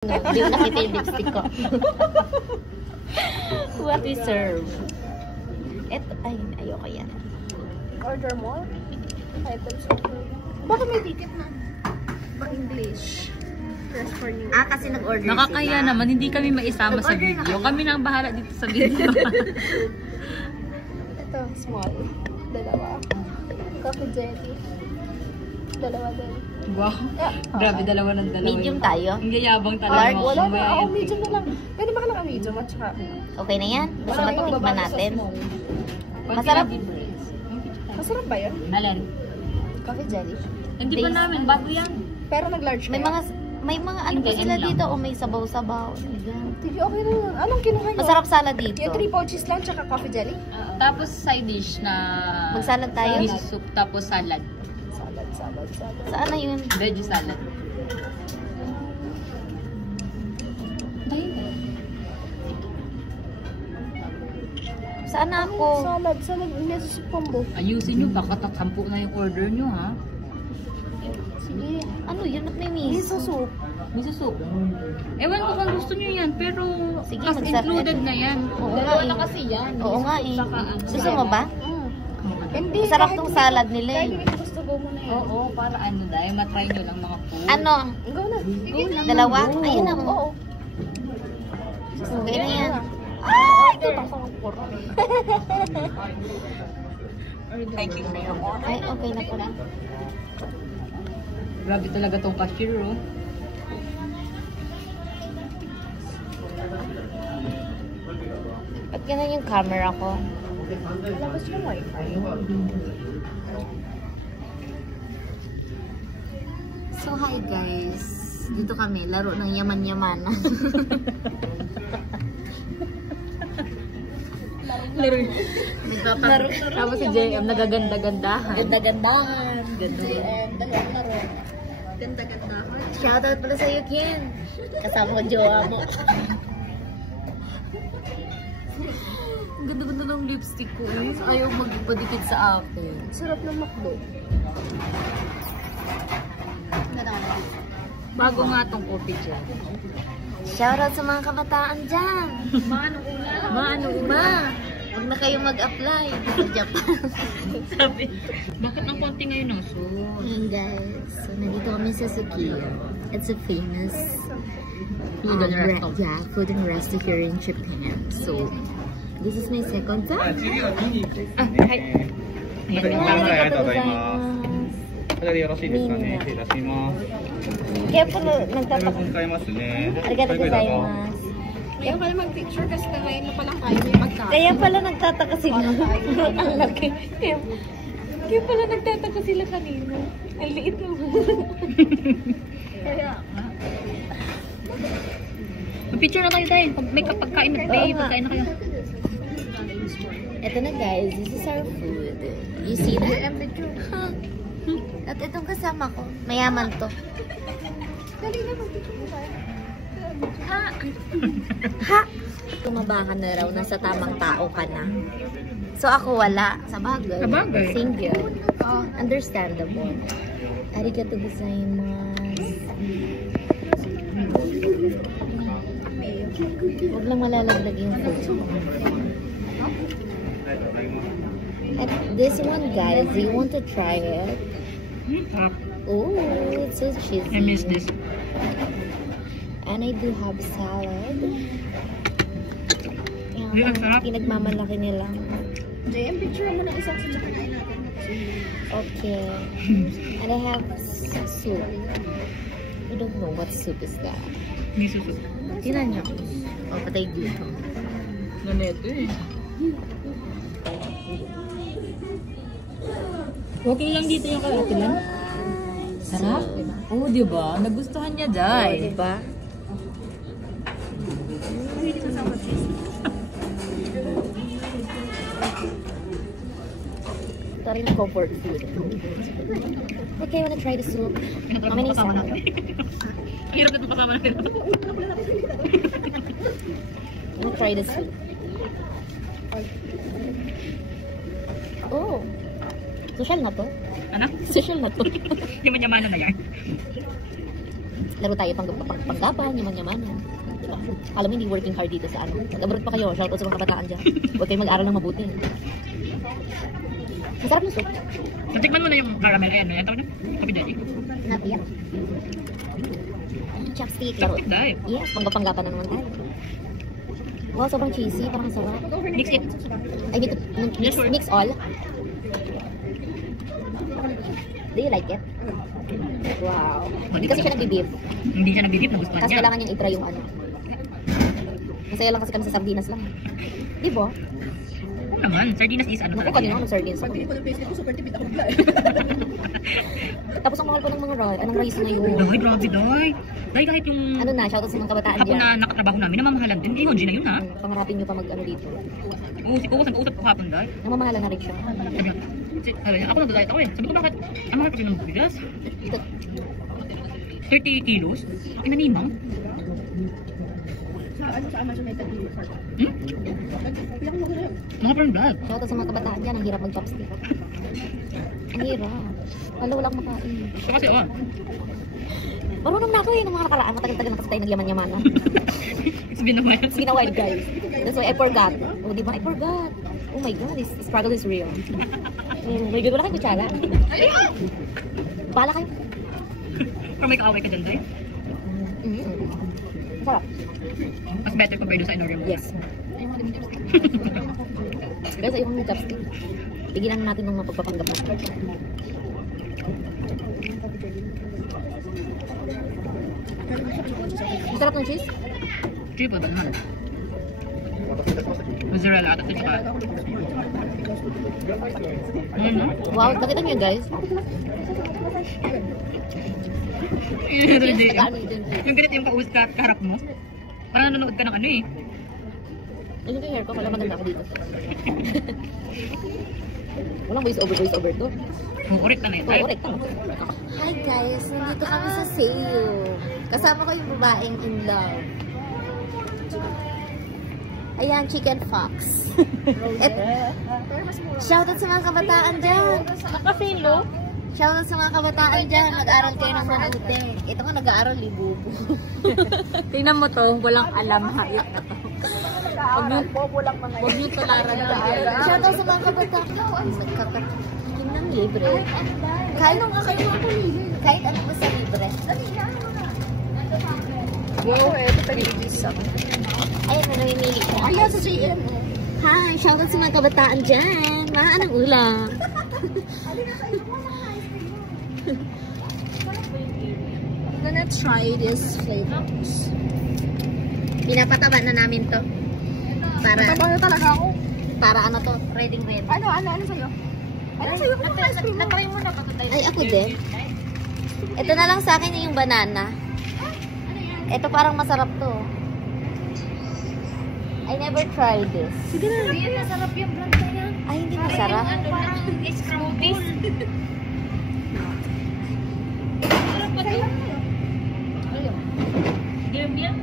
Hindi ko nakita yung lipstick ko. What we serve? Eto, ay, ayoko yan. Order more? Items order. Baka may ticket na. English. Just for you. Ah, kasi nag-order sila. Nakakaya naman, hindi kami maisama sa video. Kami na ang bahala dito sa video. Ito, small. Dalawa. Coffee jelly. Dalawa din. Wow. Grabe, dalawa ng dalawa. Medium tayo? Ang yayabang talaga. Large? Wala na. Ako, medium na lang. Pwede ba ka lang medium at saka? Okay na yan? Gusto ba tikman natin? Masarap. Masarap ba yun? Alin? Coffee jelly. Hindi pa namin, bago yan. Pero nag-large May kayo? may mga ano ba sila dito o may sabaw-sabaw? Sige, okay na yun. Anong kinuha nyo? Masarap salad dito. Yung 3 pouches lang, tsaka coffee jelly? Tapos side dish na Magsalad tayo? miso soup, tapos salad. Salad. Saan na yun? Veggie salad. Saan na ako? Salad. Miso soup combo. Ayusin nyo, baka 10 na yung order nyo, ha? Sige. Ano yun? At may Miso miso. soup. Miso soup. Ewan ko kung gusto nyo yan, pero Sige, mas included na yan. Oo nga Dalawa eh. na kasi yan. Oo nga eh. Saka ano. Gusto mo ba? Hindi. Masarap kahit tong hindi- salad nila Kahit eh. hindi gusto, go mo na yun. Oo, para ano dahil matry nyo lang mga food. Ano? Go na. Sige. Dalawa? Go. Ayun na. Oo. Okay na yan. Ay, ito pa sa puro. Ay, okay na pala. Grabe talaga tong cashier, oh. Ba't ganun yung camera ko? Labas yung wifi. So, hi guys. Dito kami, laro ng yaman-yamanan. Laro. Tapos si JM nagaganda-gandahan. Ganda-gandahan. Ganda-gandahan. Shoutout pala sa'yo, Ken. Kasama ko jowa mo. Ang ganda-ganda ng lipstick ko, eh. Ayaw magpadikit sa akin. Sarap ng McDo. Bago nga tong coffee dyan. Shoutout sa mga kabataan dyan. Maano Ma, huwag na kayo mag-apply sa Japan. Sabi. Bakit ang konti ngayon ang so? Hey guys, so nandito kami sa Sukiya. It's a famous Food and restaurant. food and restaurant here in Japan. So, this is my second time. Hi. カメラありがとうございます。こちらでよろしいですかね。失礼いたします。 Kaya pala これ nagtatak... 分買いますね。 Arigato gozaimasu. Kaya pala mag-picture kasi na ngayon na palang tayo may magkakaroon. Kaya pala nagtataka sila. Ang laki. Kaya pala nagtataka sila kanina. Ang liit naman. Kaya, Picture na tayo tayo. May pagkain na tayo. Oo nga. Pagkain na kayo. Ito na guys, this is our food. You see that? At itong kasama ko, mayaman to. dali na mag-picture tayo. Ha! Tumaba ka na raw, nasa tamang tao ka na. So ako wala. Sa bagay. Sa bagay. Single. Understandable. Arigato gozaimasu. Huwag lang malalaglag yung food. At this one guys, do you want to try it? Oh, it's so cheesy. I miss this. And I do have salad. Di, ang sarap. Pinagmamalaki nila. JM, picture mo na isang sa kinain natin. Okay. And I have soup. I don't know what soup is that. Miso soup. Tinan nyo. O, patay dito. Ganito eh. Okay lang dito yung kalatilan. Sarap. Oo, oh, diba? Nagustuhan niya, Jai. O, diba? Ito rin comfort food. Okay, wanna try the soup? How many salad? Ang hirap na itong kasama natin. Wanna try the soup? Oh. Social na to? Ano? Social na to. Yaman-yamanan na yan. Laro tayo panggapan, yaman-yaman. Diba? Alam mo, hindi working hard dito sa ano. Mag-abroad pa kayo, shoutout sa mga kabataan dyan. Huwag kayo mag-aral ng mabuti. Masarap yung soup. Natikman mo na yung caramel. Ayan, may tawag na? Coffee daddy. Nabiyak. Chopstick, laro. Dahil. Yes, panggapanggapan na naman tayo. Wow, sobrang cheesy. Parang sarap. Mix it. I mean, mix all. Do you like it? Wow. Hindi kasi siya nag-beef. Hindi siya nag-beef, nagustuhan Tapos niya. kailangan niyang i-try yung ano. Masaya lang kasi kami sa sardinas lang. Di ba? Oo naman, sardinas is ano Naku, kanina ako ng sardines. Pag ko ng Facebook ko, super tipid ako bigla. Tapos ang mahal pa ng mga rice. Anong rice ngayon? Day, grabe, day. Day, kahit yung Ano na, shoutout sa mga kabataan hapon dyan. na nakatrabaho namin, namamahalan din. Eh, Honji na yun, ha? Pangarapin niyo pa mag-ano dito. Oo, nag-uusap ko hapon, day. Namamahalan na rin siya. Sabi niya, ako nag-diet ako eh. Sabi ko, bakit? Ang mahal kasi ng bigas. 30 kilos? Ang inanimang. Sa Amazon may tagli. Ilang mo na yun? Mga parang dad. Shoutout sa mga kabataan dyan. Ang hirap mag-chopstick. Ang hirap. Wala, wala akong makain. So kasi, oh. Marunong na ako eh. Nung mga nakaraan, matagal-tagal na kasi tayo nagyaman-yamanan. It's been a while. It's been a while, guys. That's why I forgot. Oh, di ba? I forgot. Oh my God, this struggle is real. May wala kayong kutsara. Bahala kayo. Pero may kaaway ka dyan, day. Sarap. Mas better compared sa inorder mo. Yes. Guys, ayoko ng chopstick. Tigilan natin ng mapagpapanggap natin. Masarap ng cheese? Triple banana. Mozzarella ata ito tsaka. Wow, nakita niyo guys? Yung ganito yung kaharap mo. Parang nanonood ka ng ano eh. Ayun yung hair ko, wala maganda ako dito. Walang voice over to. Urit na na yun. Oo, correct. Hi guys, nandito kami sa sale. Kasama ko yung babaeng in love. Ayan, chicken fox. Shoutout sa mga kabataan dyan. Nakafilo? Shoutout sa mga kabataan dyan. Nag-aaral kayo ng mabuti. Ito nga nag-aaral, libubo. Tingnan mo to, walang alam hayop na to. Bobo lang mga Huwag niyo tularan na. Shoutout sa mga kabataan. Kakakin ng libre. Kahit ano basta libre. Wow, ito taga-ibis ako. Ayun, namimili ko. Ayan sa CM. Hi, shoutout sa mga kabataan dyan. Mga anong ulam. I'm gonna try this flavors. Pinapataba na namin to. Para Taba na talaga ako. para ano to, ready. Ano sa'yo? Ano sa'yo? Natry mo na pagkatay. Ay, ako din. Ito na lang sa akin yung banana. Ito parang masarap to. I never tried this. Sige na. Hindi masarap yung brand na yan. Ay, hindi masarap. It's smoothies. Masarap pa rin. Ayun. Game yan?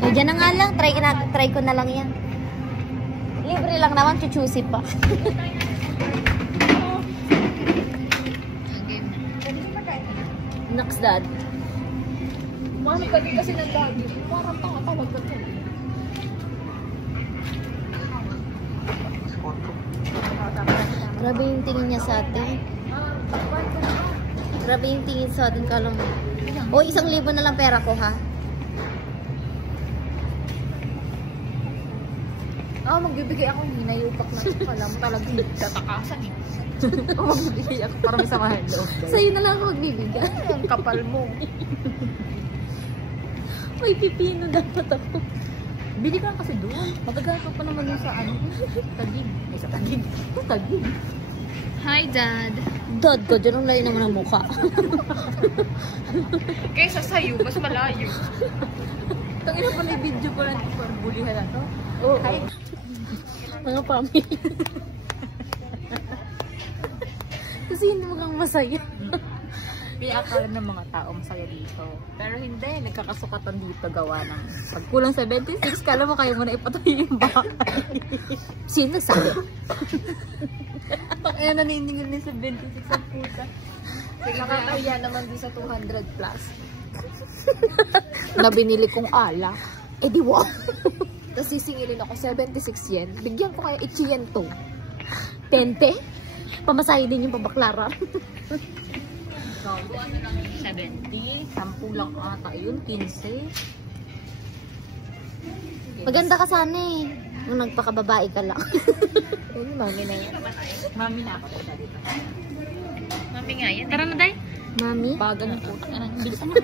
Ay, dyan na nga lang. Try ko na lang yan. Libre lang naman. Chuchusi pa. Next dad. Mami, kagi kasi ng dagi. Parang tawag na to. Grabe yung tingin niya sa atin. Grabe yung tingin sa atin. Kala mo. O, 1,000 na lang pera ko, ha? Magbibigay ako. Hinayupak na ito. Alam mo talagang tatakasan eh. Magbibigay ako para may samahan loob. Sa'yo na lang ako magbibigay. Ang kapal mo. May pipino dapat ako. Bili ka kasi doon. Magagamit pa naman yung sa ano. Tagig. Ay, sa tagig. Tagig. Hi, Dad. Dad ko, dyan ang layo naman ang mukha. Kaysa sa'yo, mas malayo. Tangina pa na video ko lang. Parang bulihan na to. Oo. Hi. Mga pamilya. Kasi hindi mo kang masaya. Kaya akala ng mga tao masaya dito. Pero hindi, nagkakasukatan dito gawa ng pagkulang 76, kala mo kayo muna ipatuloy yung bahay. Sino nagsabi? Kaya naniningil ni 76 ang puta. Nakakaya naman din sa 200 plus. Na binili kong ala. Eh di wow. Tapos sisingilin ako 76 yen. Bigyan ko kaya ichi yen to. 20? Pamasahe din yung pabaklaran. So, ano lang yung 70? 10 lang ata yun, 15. Maganda ka sana eh. Nung nagpakababae ka lang. Ayun, mami na yan. Mami na ako dito. Mami nga yan. Tara na, Day. Mami? Bagan yung puta. Bilisan mo.